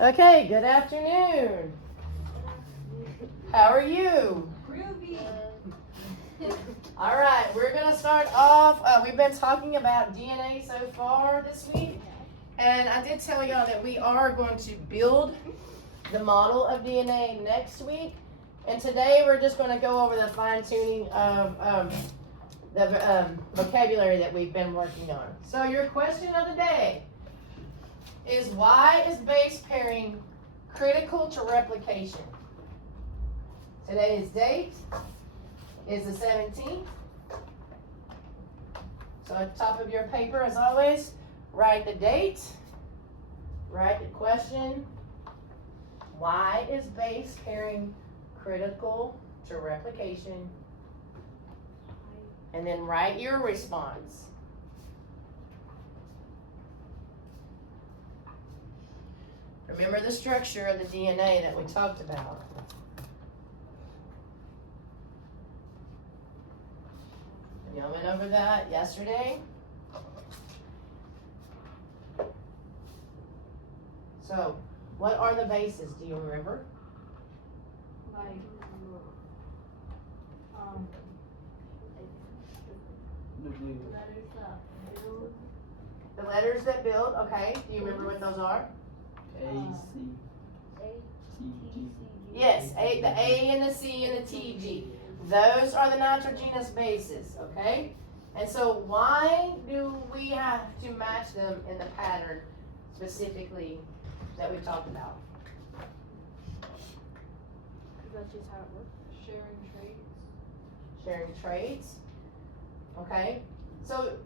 Okay, good afternoon. How are you? Groovy. All right, we're going to start off. We've been talking about DNA so far this week, and I did tell y'all that we are going to build the model of DNA next week, and today we're just going to go over the fine-tuning of the vocabulary that we've been working on. So your question of the day is, why is base pairing critical to replication? Today's date is the 17th. So at the top of your paper, as always, write the date, write the question, why is base pairing critical to replication? And then write your response. Remember the structure of the DNA that we talked about. Y'all went over that yesterday. So, what are the bases? Do you remember? Like, letters up. The letters that build, okay. Do you remember what those are? A, C, T, G. Yes, the A and the C and the T, G. Those are the nitrogenous bases, okay? And so why do we have to match them in the pattern specifically that we talked about? Because that's just how it works. Sharing traits. Sharing traits, okay? So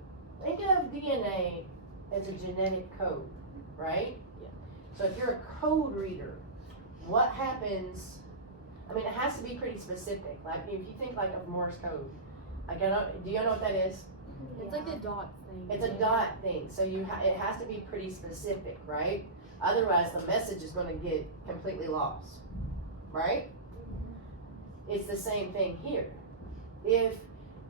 think of DNA as a genetic code, right? Yeah. So if you're a code reader, what happens? I mean, it has to be pretty specific. Like if you think like of Morse code, like do you know what that is? It's like the dot thing. It's a dot thing. So it has to be pretty specific, right? Otherwise, the message is going to get completely lost, right? It's the same thing here. If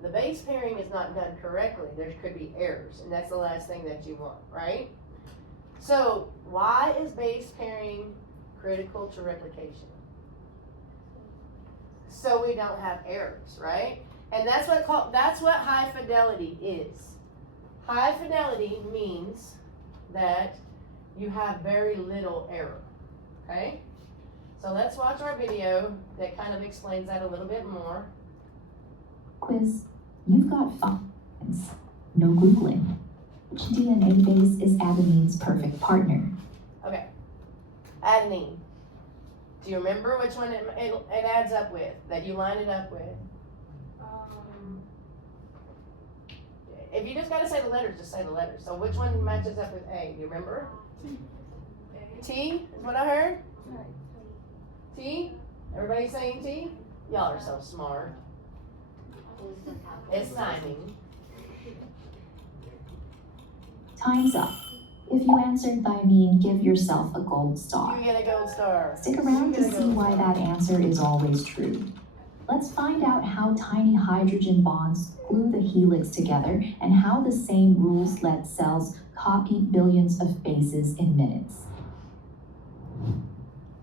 the base pairing is not done correctly, there could be errors, and that's the last thing that you want, right? So why is base pairing critical to replication? So we don't have errors, right? And that's what high fidelity is. High fidelity means that you have very little error, okay? So let's watch our video that kind of explains that a little bit more. Quiz. You've got fines. No Googling. Which DNA base is adenine's perfect partner? Okay, adenine. Do you remember which one it adds up with, that you line it up with? If you just gotta say the letters, just say the letters. So which one matches up with A? Do you remember? T is what I heard? T? Everybody saying T? Y'all are so smart. It's timing. Time's up. If you answered thymine, give yourself a gold star. You get a gold star. Stick around to see why that answer is always true. Let's find out how tiny hydrogen bonds glue the helix together and how the same rules let cells copy billions of bases in minutes.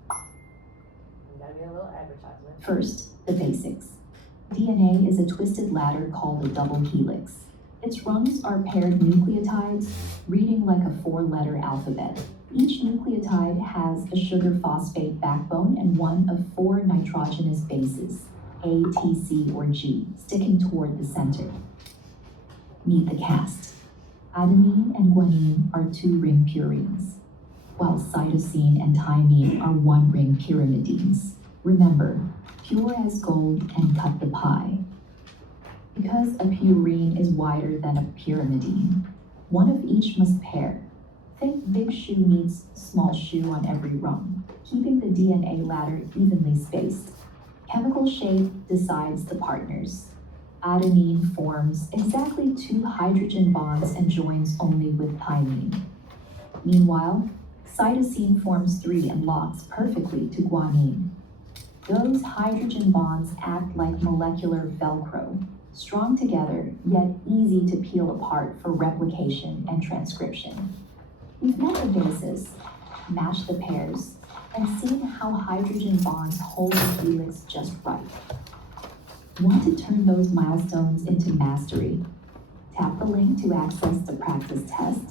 We gotta get a little advertisement. First, the basics. DNA is a twisted ladder called a double helix. Its rungs are paired nucleotides, reading like a four-letter alphabet. Each nucleotide has a sugar phosphate backbone and one of four nitrogenous bases, A, T, C, or G, sticking toward the center. Meet the cast. Adenine and guanine are two-ring purines, while cytosine and thymine are one-ring pyrimidines. Remember, pure as gold and cut the pie. Because a purine is wider than a pyrimidine, one of each must pair. Think big shoe meets small shoe on every rung, keeping the DNA ladder evenly spaced. Chemical shape decides the partners. Adenine forms exactly two hydrogen bonds and joins only with thymine. Meanwhile, cytosine forms three and locks perfectly to guanine. Those hydrogen bonds act like molecular Velcro, strong together, yet easy to peel apart for replication and transcription. We've met the bases. matched the pairs, and seen how hydrogen bonds hold the helix just right. Want to turn those milestones into mastery? Tap the link to access the practice test,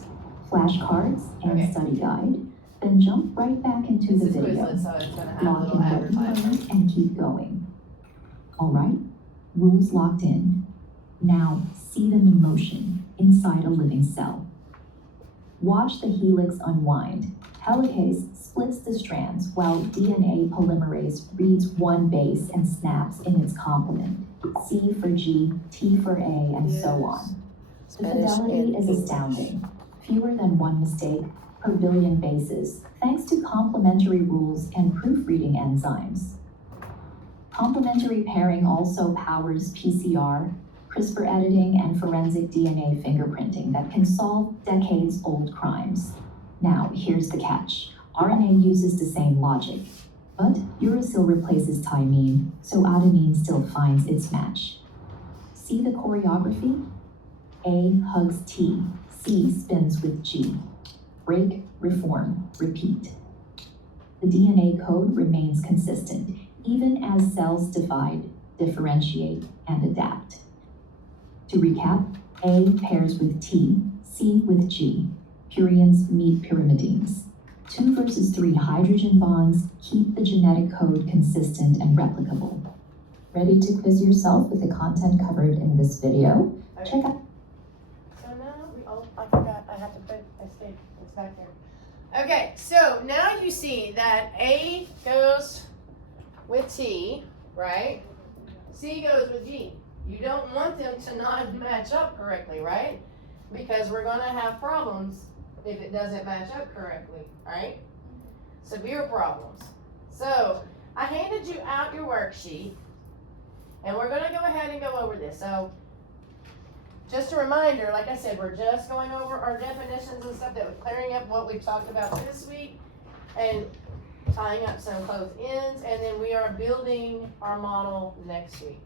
flashcards, and Okay. study guide, then jump right back into the This is video. Quizlet, so it's gonna have a Lock little in what you advertisement. learned and keep going. All right, rules locked in. Now see them in motion inside a living cell. Watch the helix unwind. Helicase splits the strands while DNA polymerase reads one base and snaps in its complement. C for G, T for A, and so on. The fidelity is astounding. Fewer than one mistake per billion bases, thanks to complementary rules and proofreading enzymes. Complementary pairing also powers PCR, CRISPR editing, and forensic DNA fingerprinting that can solve decades-old crimes. Now, here's the catch. RNA uses the same logic, but uracil replaces thymine, so adenine still finds its match. See the choreography? A hugs T, C spins with G. Break, reform, repeat. The DNA code remains consistent, even as cells divide, differentiate, and adapt. To recap, A pairs with T, C with G. Purions meet pyrimidines. 2 versus 3 hydrogen bonds keep the genetic code consistent and replicable. Ready to quiz yourself with the content covered in this video? Okay. Check out. So now, I forgot, I have to put, it's back there. Okay, so now you see that A goes with T, right? C goes with G. You don't want them to not match up correctly, right? Because we're gonna have problems if it doesn't match up correctly, right? Severe problems. So, I handed you out your worksheet, and we're gonna go ahead and go over this. So, just a reminder, like I said, we're just going over our definitions and stuff, that we're clearing up what we've talked about this week, and tying up some close ends, and then we are building our model next week.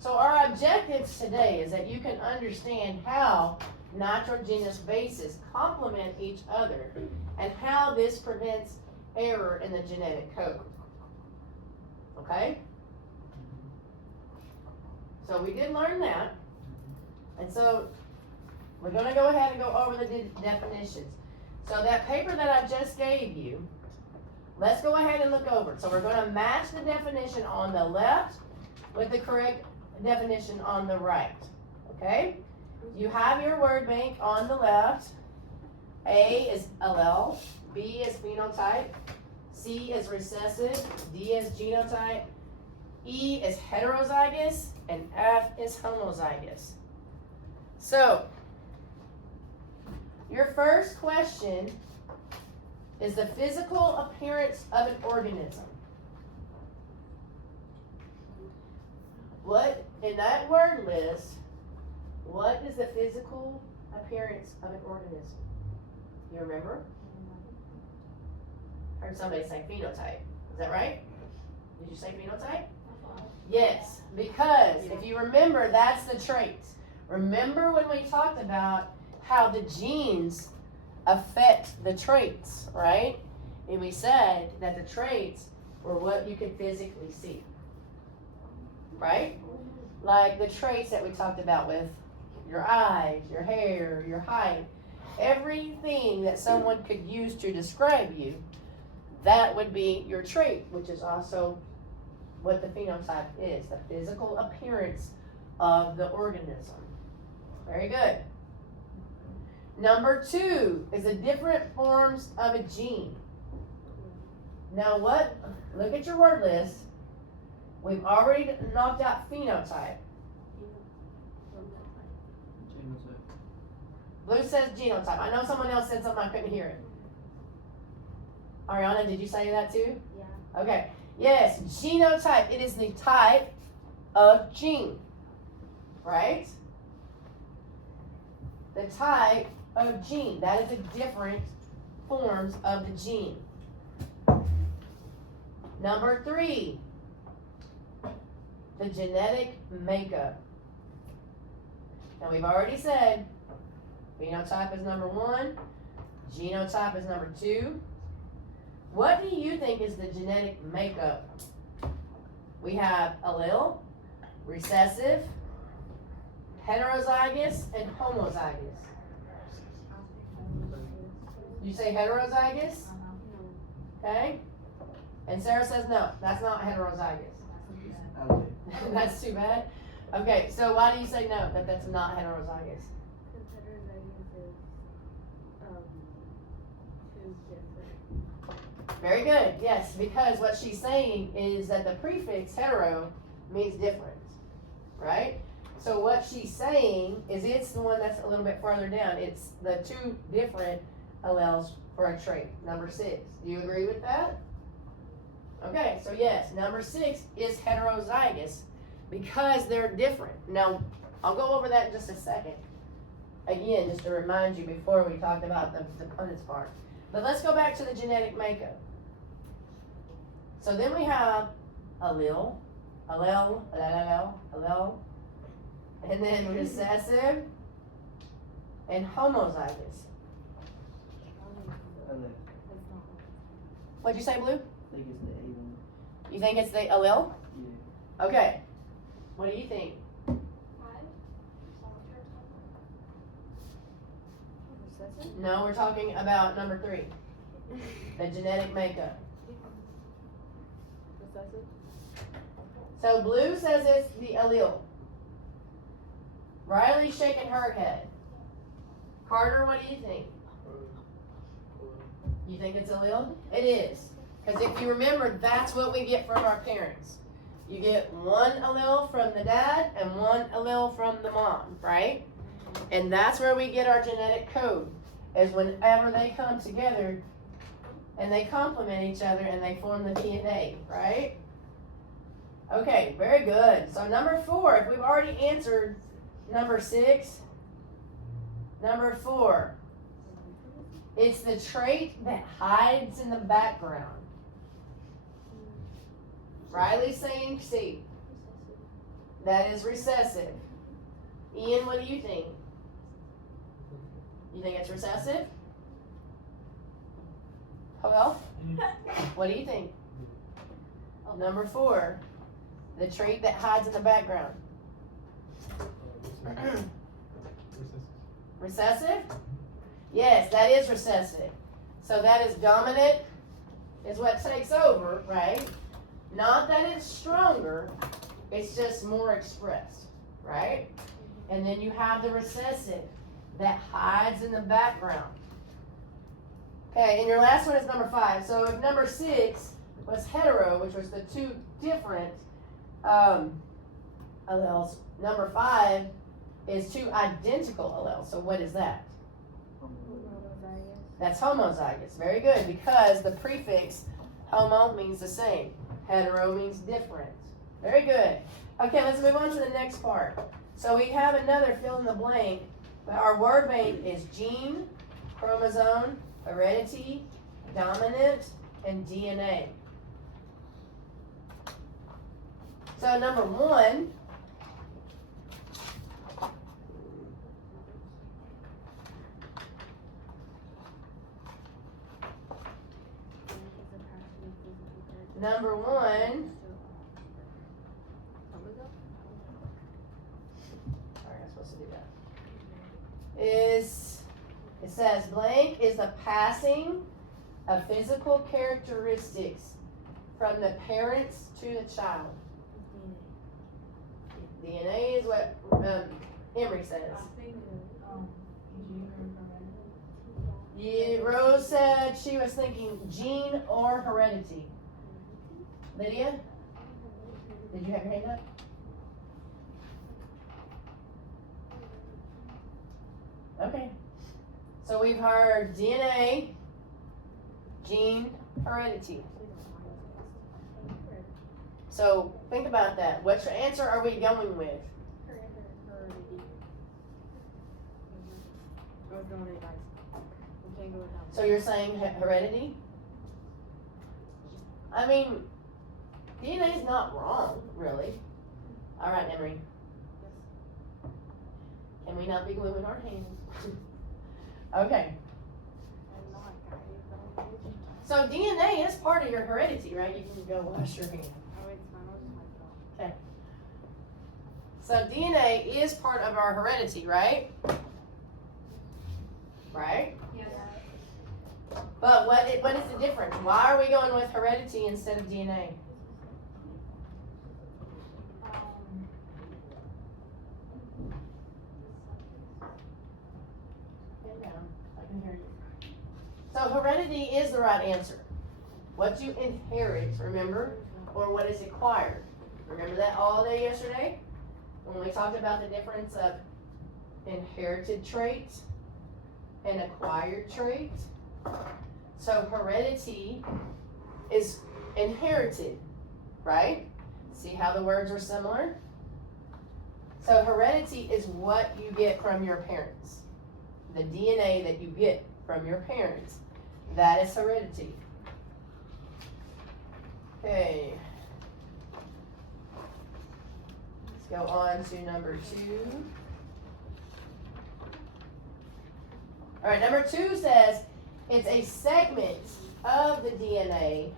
So our objectives today is that you can understand how nitrogenous bases complement each other and how this prevents error in the genetic code. Okay? So we did learn that. And so we're going to go ahead and go over the definitions. So that paper that I just gave you, let's go ahead and look over it. So we're going to match the definition on the left with the correct definition on the right. Okay? You have your word bank on the left. A is allele, B is phenotype, C is recessive, D is genotype, E is heterozygous, and F is homozygous. So, your first question is the physical appearance of an organism. What, in that word list, what is the physical appearance of an organism? You remember? Heard somebody say phenotype. Is that right? Did you say phenotype? Yes, because if you remember, that's the traits. Remember when we talked about how the genes affect the traits, right? And we said that the traits were what you could physically see, right? Like the traits that we talked about with your eyes, your hair, your height, everything that someone could use to describe you, that would be your trait, which is also what the phenotype is, the physical appearance of the organism. Very good. Number 2 is the different forms of a gene. Now look at your word list. We've already knocked out phenotype. Blue says genotype. I know someone else said something, I couldn't hear it. Ariana, did you say that too? Yeah. Okay. Yes, genotype. It is the type of gene. Right? The type of gene. That is the different forms of the gene. Number 3, the genetic makeup. Now we've already said phenotype is number 1, genotype is number 2, What do you think is the genetic makeup? We have allele, recessive, heterozygous, and homozygous. You say heterozygous? Okay. And Sarah says no, that's not heterozygous. Allele. That's too bad. Okay, so why do you say no, that that's not heterozygous? Because heterozygous is, two different. Very good, yes, because what she's saying is that the prefix hetero means different, right? So what she's saying is it's the one that's a little bit farther down. It's the two different alleles for a trait, number 6. Do you agree with that? Okay, so yes, number 6 is heterozygous because they're different. Now, I'll go over that in just a second. Again, just to remind you before we talked about the components part. But let's go back to the genetic makeup. So then we have allele, and then recessive, and homozygous. Allele. What'd you say, Blue? I think it's the A one. You think it's the allele? Yeah. Okay. What do you think? Recessive? No, we're talking about number 3, the genetic makeup. Recessive? So Blue says it's the allele. Riley's shaking her head. Carter, what do you think? You think it's allele? It is. Because if you remember, that's what we get from our parents. You get one allele from the dad and one allele from the mom, right? And that's where we get our genetic code, is whenever they come together and they complement each other and they form the DNA, right? Okay, very good. So number 4, if we've already answered number 6, number 4, it's the trait that hides in the background. Riley's saying C. That is recessive. Ian, what do you think? You think it's recessive? Well, what do you think? Number 4, the trait that hides in the background. Recessive? Yes, that is recessive. So that is dominant, is what takes over, right? Not that it's stronger, it's just more expressed, right? And then you have the recessive that hides in the background. Okay, and your last one is number 5. So if number 6 was hetero, which was the 2 different alleles, number 5 is 2 identical alleles. So what is that? That's homozygous. Very good, because the prefix homo means the same. Hetero means different. Very good. Okay, let's move on to the next part. So we have another fill in the blank, but our word bank is gene, chromosome, heredity, dominant, and DNA. So number 1, Number 1, sorry, I'm supposed to do that. Is, it says blank is the passing of physical characteristics from the parents to the child. DNA is what Emery says. Rose said she was thinking gene or heredity. Lydia, did you have your hand up? Okay. So we've heard DNA, gene, heredity. So think about that. Which answer are we going with? So you're saying heredity? I mean, DNA is not wrong, really. All right, Emery. Can we not be gluing our hands? Okay. So DNA is part of your heredity, right? You can go wash your hand. Oh, it's mine. I'll just myself. So DNA is part of our heredity, right? Right? Yes. But what is the difference? Why are we going with heredity instead of DNA? Get down. I can hear you. So heredity is the right answer. What you inherit, remember, or what is acquired. Remember that all day yesterday? When we talked about the difference of inherited traits and acquired traits. So heredity is inherited, right? See how the words are similar? So heredity is what you get from your parents. The DNA that you get from your parents. That is heredity. Okay. Let's go on to number 2. All right, number 2 says it's a segment of the DNA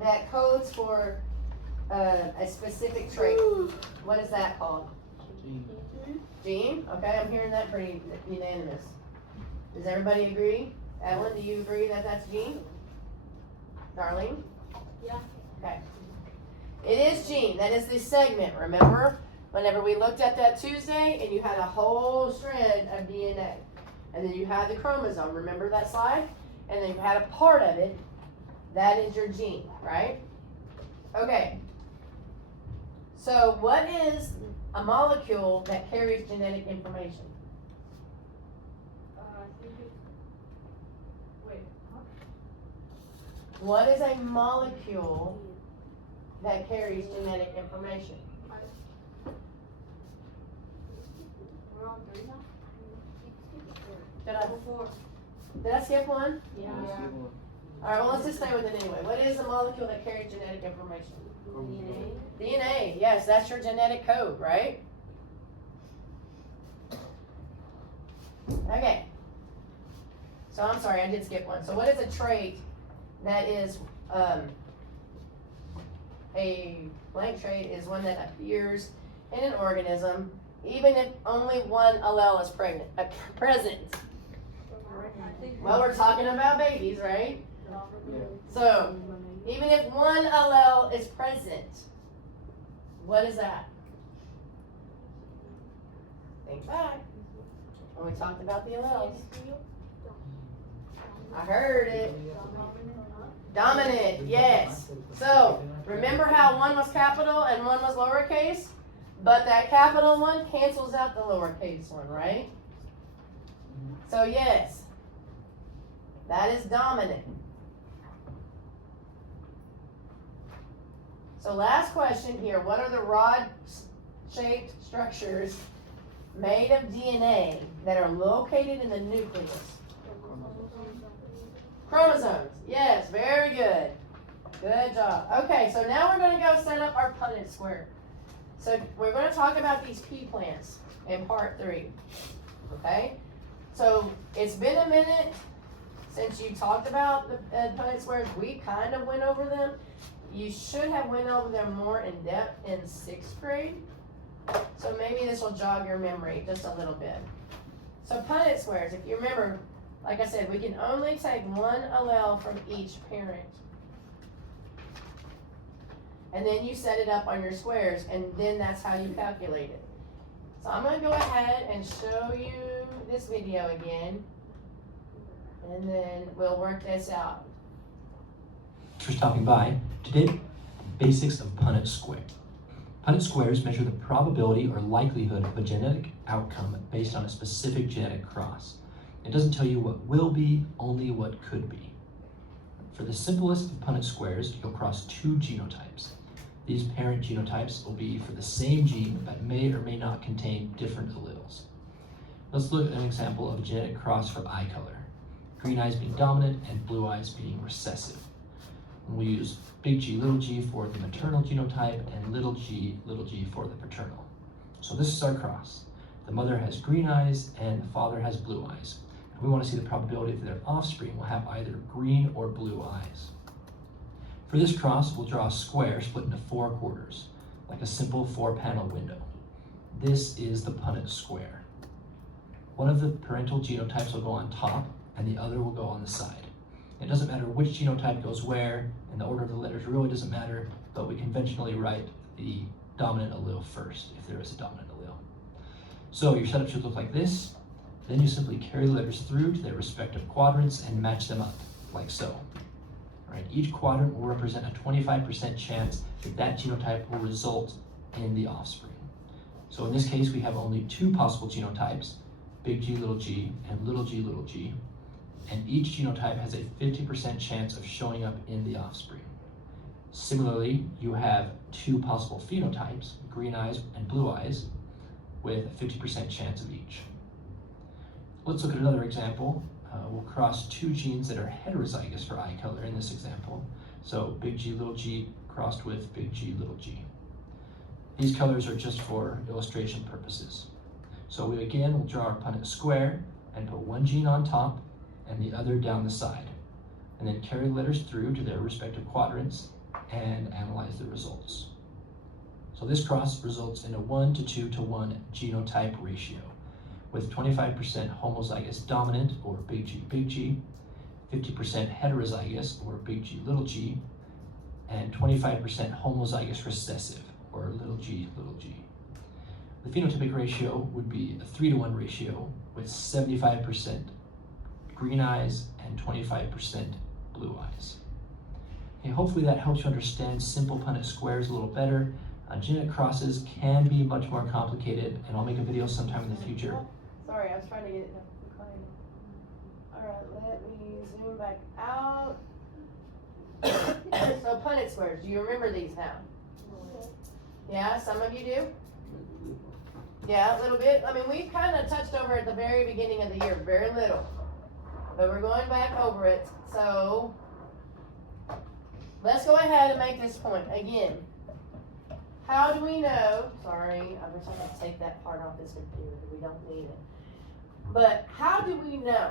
that codes for a specific trait. What is that called? Gene? Okay, I'm hearing that pretty unanimous. Does everybody agree? Evelyn, do you agree that that's gene? Darlene? Yeah. Okay. It is gene. That is the segment. Remember, whenever we looked at that Tuesday and you had a whole strand of DNA. And then you had the chromosome. Remember that slide? And then you had a part of it. That is your gene, right? Okay. So what is a molecule that carries genetic information? I think it's. Wait. What is a molecule that carries genetic information? We're on 3 now? Did I skip one? Yeah. Alright, well let's just stay with it anyway. What is a molecule that carries genetic information? DNA, yes, that's your genetic code, right? Okay. So I'm sorry, I did skip one. So what is a trait that is, a blank trait is one that appears in an organism even if only one allele is present? Well, we're talking about babies, right? So, even if one allele is present, what is that? Think back when we talked about the alleles. I heard it. Dominant, yes. So, remember how one was capital and one was lowercase? But that capital one cancels out the lowercase one, right? So, yes. That is dominant. So last question here. What are the rod-shaped structures made of DNA that are located in the nucleus? Chromosomes. Yes, very good. Good job. Okay, so now we're going to go set up our Punnett square. So we're going to talk about these pea plants in part 3. Okay? So it's been a minute since you talked about the Punnett squares. We kind of went over them. You should have went over them more in depth in 6th grade. So maybe this will jog your memory just a little bit. So Punnett squares, if you remember, like I said, we can only take one allele from each parent. And then you set it up on your squares, and then that's how you calculate it. So I'm going to go ahead and show you this video again, and then we'll work this out. For stopping by. Today, basics of Punnett square. Punnett squares measure the probability or likelihood of a genetic outcome based on a specific genetic cross. It doesn't tell you what will be, only what could be. For the simplest of Punnett squares, you'll cross 2 genotypes. These parent genotypes will be for the same gene but may or may not contain different alleles. Let's look at an example of a genetic cross for eye color. Green eyes being dominant and blue eyes being recessive. And we'll use big G, little g for the maternal genotype and little g for the paternal. So this is our cross. The mother has green eyes and the father has blue eyes. We want to see the probability that their offspring will have either green or blue eyes. For this cross, we'll draw a square split into 4 quarters, like a simple 4-panel window. This is the Punnett square. One of the parental genotypes will go on top, and the other will go on the side. It doesn't matter which genotype goes where, and the order of the letters really doesn't matter, but we conventionally write the dominant allele first, if there is a dominant allele. So your setup should look like this. Then you simply carry the letters through to their respective quadrants and match them up, like so. Right? Each quadrant will represent a 25% chance that that genotype will result in the offspring. So in this case, we have only 2 possible genotypes, big G, little g, and little g, little g. And each genotype has a 50% chance of showing up in the offspring. Similarly, you have 2 possible phenotypes, green eyes and blue eyes, with a 50% chance of each. Let's look at another example. We'll cross 2 genes that are heterozygous for eye color in this example. So big G, little g crossed with big G, little g. These colors are just for illustration purposes. So we again will draw our Punnett square and put 1 gene on top and the other down the side, and then carry the letters through to their respective quadrants and analyze the results. So this cross results in a 1:2:1 genotype ratio, with 25% homozygous dominant, or big G, 50% heterozygous, or big G, little g, and 25% homozygous recessive, or little g, little g. The phenotypic ratio would be a 3:1 ratio, with 75% green eyes and 25% blue eyes. Okay, hopefully that helps you understand simple Punnett squares a little better. Genetic crosses can be much more complicated, and I'll make a video sometime in the future. Sorry, I was trying to get it to Alright, let me zoom back out. So Punnett squares, do you remember these now? Yeah, some of you do? Yeah, a little bit. I mean, we've kind of touched over at the very beginning of the year, very little. But we're going back over it. So let's go ahead and make this point again. How do we know? Sorry, I wish I could take that part off this computer. We don't need it. But how do we know,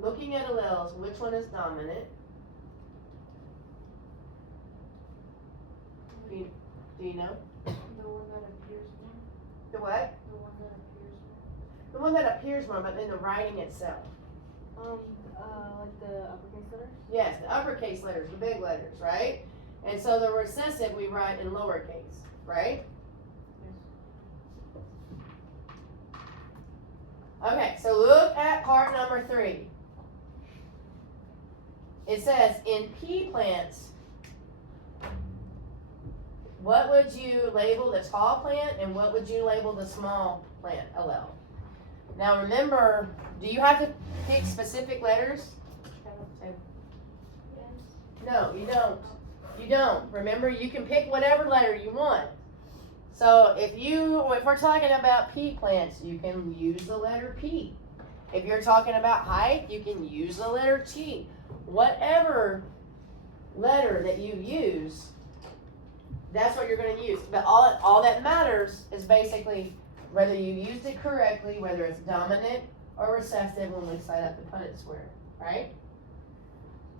looking at alleles, which one is dominant? Do you know? The one that appears more. The what? The one that appears more. The one that appears more, but in the writing itself. Like the uppercase letters? Yes, the uppercase letters, the big letters, right? And so the recessive we write in lowercase, right? Okay, so look at part number 3. It says in pea plants, what would you label the tall plant and what would you label the small plant allele? Now remember, do you have to pick specific letters? No, you don't. You don't. Remember, you can pick whatever letter you want. So if we're talking about pea plants, you can use the letter P. If you're talking about height, you can use the letter T. Whatever letter that you use, that's what you're going to use. But all that matters is basically whether you used it correctly, whether it's dominant or recessive when we set up the Punnett square, right?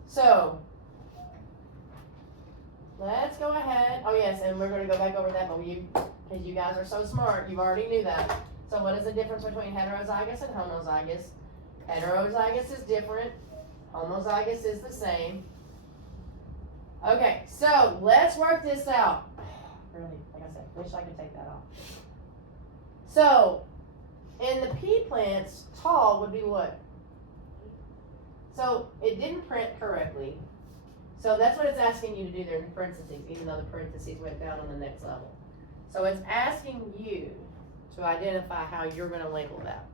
So let's go ahead. Oh yes, and we're going to go back over that, but because you guys are so smart, you already knew that. So what is the difference between heterozygous and homozygous? Heterozygous is different. Homozygous is the same. Okay, so let's work this out. Really, like I said, wish I could take that off. So, in the pea plants, tall would be what? So, it didn't print correctly. So that's what it's asking you to do there in parentheses, even though the parentheses went down on the next level. So it's asking you to identify how you're going to label that.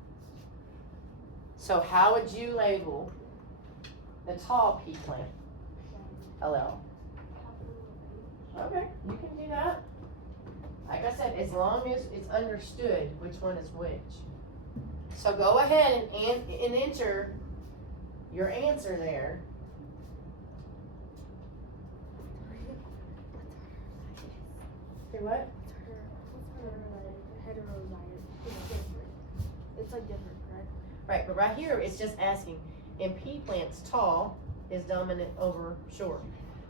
So how would you label the tall pea plant allele? Okay, you can do that. Like I said, as long as it's understood which one is which. So go ahead and enter your answer there. Okay, what? Heterozygous. It's different. It's like different, right? Right, but right here, it's just asking, in P plants, tall is dominant over short.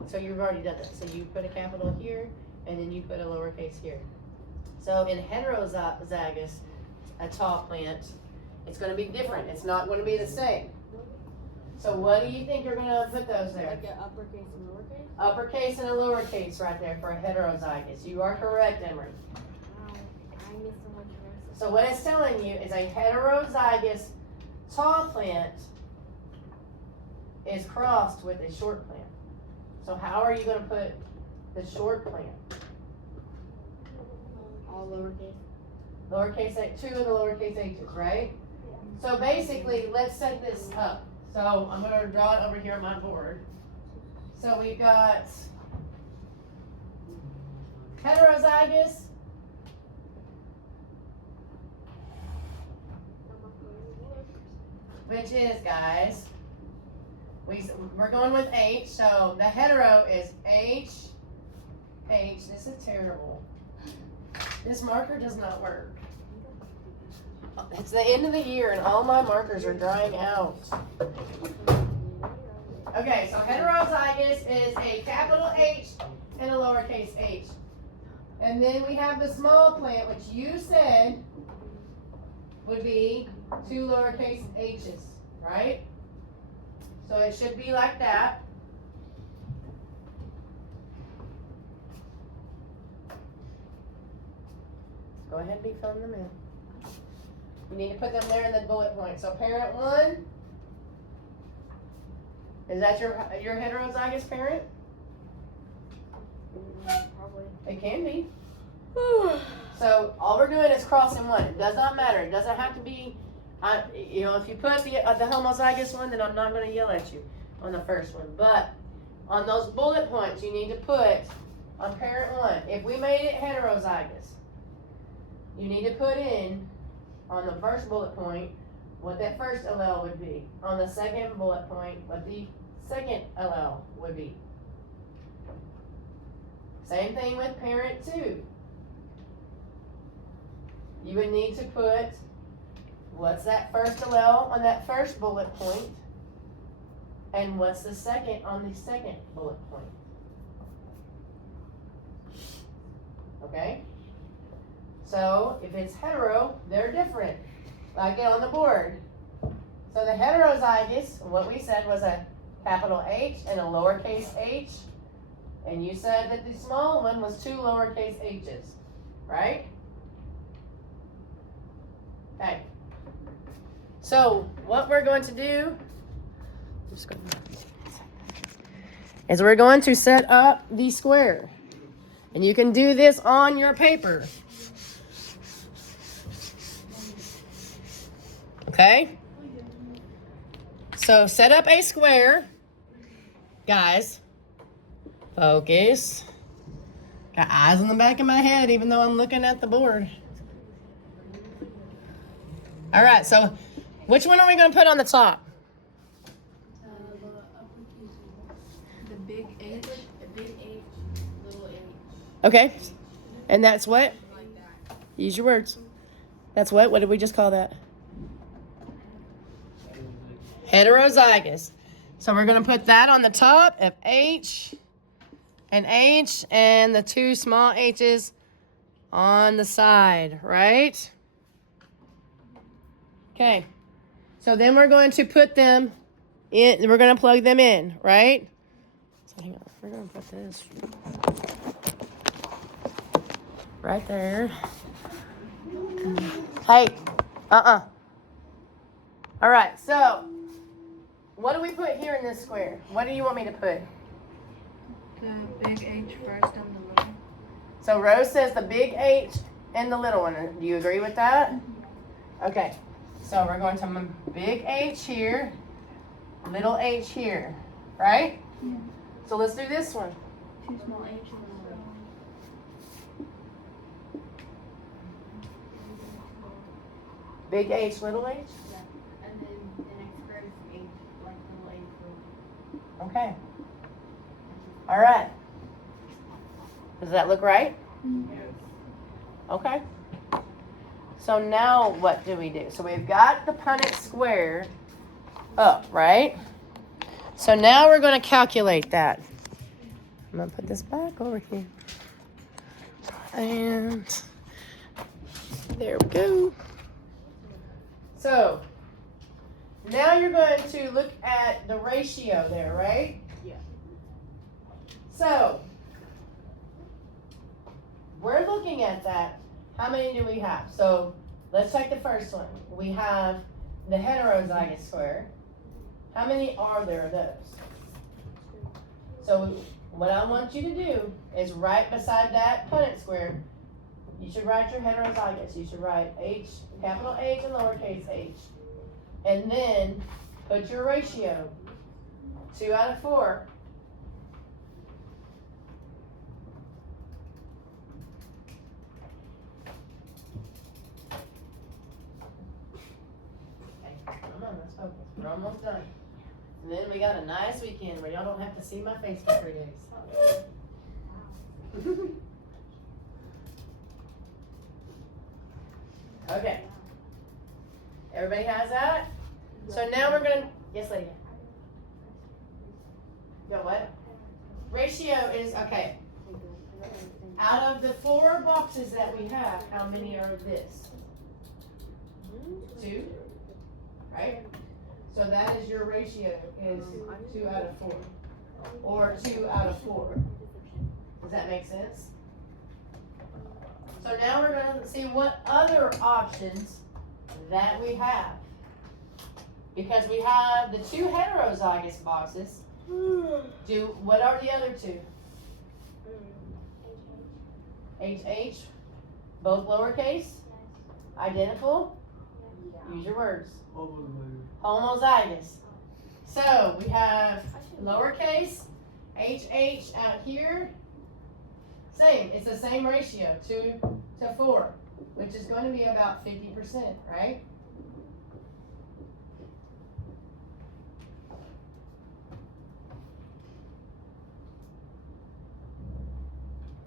So you've already done that. So you put a capital here, and then you put a lowercase here. So in heterozygous, a tall plant, it's gonna be different. It's not gonna be the same. So what do you think you're gonna put those there? Like an uppercase and lowercase? Uppercase and a lowercase right there for a heterozygous. You are correct, Emery. I missed so much. So what it's telling you is a heterozygous tall plant is crossed with a short plant. So how are you going to put the short plant? All lowercase. Lowercase a, 2 of the lowercase h's, right? So basically, let's set this up. So I'm going to draw it over here on my board. So we've got heterozygous, which is, guys, we're going with H. So the hetero is H. This is terrible. This marker does not work. It's the end of the year and all my markers are drying out. Okay, so heterozygous is a capital H and a lowercase h. And then we have the small plant, which you said would be 2 lowercase h's, right? So it should be like that. Go ahead and fill them in. You need to put them there in the bullet point. So parent 1, is that your heterozygous parent? Probably. It can be. So all we're doing is crossing one. It does not matter. It doesn't have to be, if you put the homozygous one, then I'm not going to yell at you on the first one. But on those bullet points, you need to put on parent 1. If we made it heterozygous, you need to put in on the first bullet point what that first allele would be. On the second bullet point, what the second allele would be. Same thing with parent 2. You would need to put what's that first allele on that first bullet point and what's the second on the second bullet point. Okay? So if it's hetero, they're different. Like it on the board. So the heterozygous, what we said was a capital H and a lowercase h. And you said that the small one was 2 lowercase h's, right? Okay. So what we're going to do is we're going to set up the square. And you can do this on your paper. Okay? So set up a square. Guys, focus. Got eyes on the back of my head even though I'm looking at the board. All right, so which one are we going to put on the top? The big H, little H. Okay. And that's what? Use your words. That's what? What did we just call that? Heterozygous. So we're going to put that on the top of H and the 2 small h's on the side, right? Okay. So then we're going to put them in, we're going to plug them in, right? So hang on, we're going to put this right there. Hey, All right, so what do we put here in this square? What do you want me to put? The big H first and the little. So Rose says the big H and the little one. Do you agree with that? Okay, so we're going to big H here, little h here, right? Yeah. So let's do this one. 2 small H and a little. Big H, little h? Yeah. And then the next square is H, like little H. Okay. All right. Does that look right? Yes. Okay. So now what do we do? So we've got the Punnett square up, right? So now we're going to calculate that. I'm going to put this back over here. And there we go. So now you're going to look at the ratio there, right? Yeah. So we're looking at that. How many do we have? So let's take the first one. We have the heterozygous square. How many are there of those? So what I want you to do is right beside that Punnett square, you should write your heterozygous. You should write H, capital H and lowercase h. And then put your ratio. 2 out of 4. Okay, come on, let's focus. We're almost done. And then we got a nice weekend where y'all don't have to see my face for 3 days. Okay. Everybody has that? So now we're gonna, yes lady. Go what? Ratio is, okay. Out of the 4 boxes that we have, how many are this? 2, right? So that is your ratio, is 2 out of 4. Or 2 out of 4. Does that make sense? So now we're gonna see what other options that we have. Because we have the 2 heterozygous boxes. What are the other 2? HH, both lowercase, identical. Use your words. Homozygous. So we have lowercase, HH out here. Same, it's the same ratio, 2 to 4, which is going to be about 50%, right?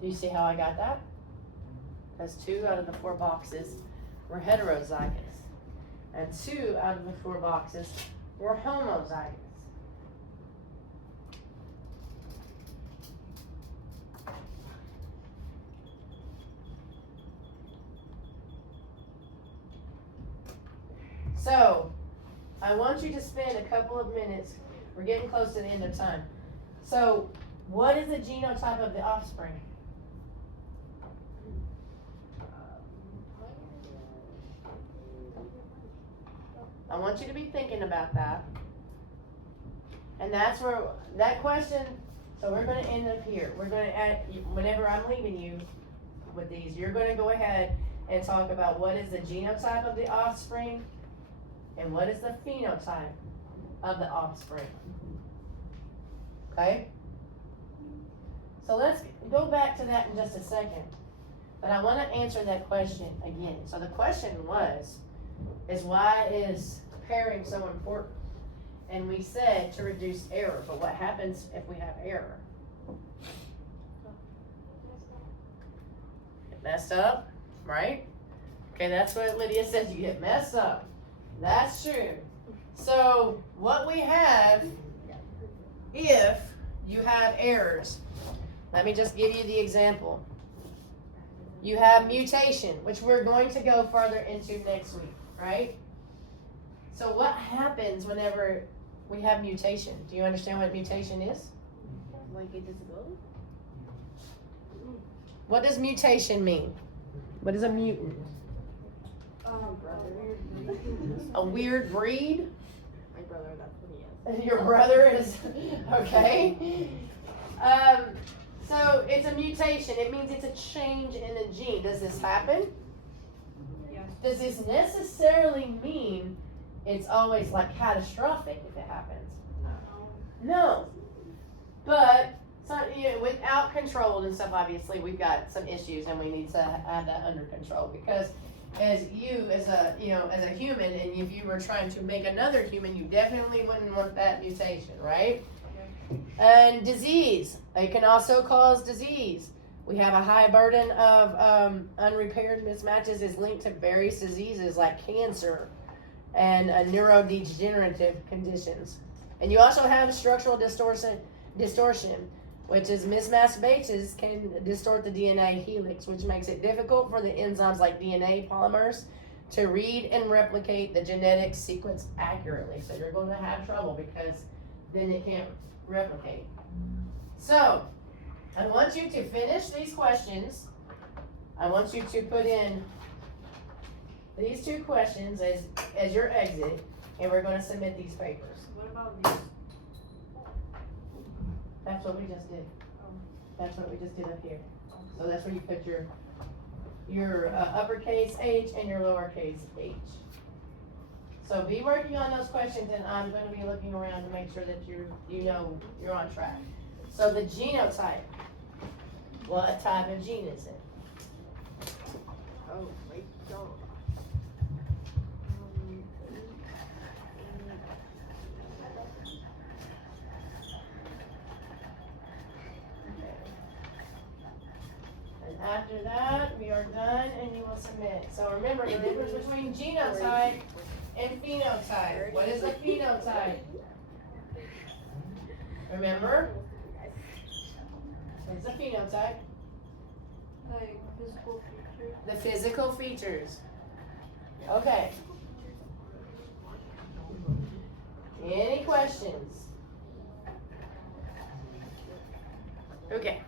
Do you see how I got that? Because 2 out of the 4 boxes were heterozygous. And 2 out of the 4 boxes were homozygous. So, I want you to spend a couple of minutes. We're getting close to the end of time. So, what is the genotype of the offspring? I want you to be thinking about that. And that's where, that question, so we're going to end up here. We're going to add, whenever I'm leaving you with these, you're going to go ahead and talk about what is the genotype of the offspring and what is the phenotype of the offspring. Okay? So let's go back to that in just a second. But I want to answer that question again. So the question is why is pairing so important? And we said to reduce error, but what happens if we have error? Get messed up, right? Okay, that's what Lydia says, you get messed up. That's true. So what we have, if you have errors, let me just give you the example. You have mutation, which we're going to go further into next week, right? So what happens whenever we have mutation? Do you understand what mutation is? Like a disability? What does mutation mean? What is a mutant? Brother. A weird breed? My brother, that's what he is. Your brother is, okay. So it's a mutation. It means it's a change in a gene. Does this happen? Yes. Does this necessarily mean it's always like catastrophic if it happens? No. But so, without control and stuff, obviously we've got some issues and we need to have that under control, because as you as a human, and if you were trying to make another human, you definitely wouldn't want that mutation, right? And disease, it can also cause disease. We have a high burden of unrepaired mismatches is linked to various diseases like cancer and neurodegenerative conditions. And you also have structural distortion, which is mismatched bases can distort the DNA helix, which makes it difficult for the enzymes like DNA polymers to read and replicate the genetic sequence accurately. So you're going to have trouble because then it can't replicate. So I want you to finish these questions. I want you to put in these 2 questions as your exit, and we're going to submit these papers. What about these? That's what we just did. That's what we just did up here. So that's where you put your uppercase H and your lowercase h. So be working on those questions, and I'm going to be looking around to make sure that you're on track. So the genotype. What type of gene is it? Oh, wait, don't. And after that, we are done and you will submit. So remember the difference between genotype and phenotype. What is a phenotype? Remember? What is a phenotype? Like physical features. The physical features. Okay. Any questions? Okay.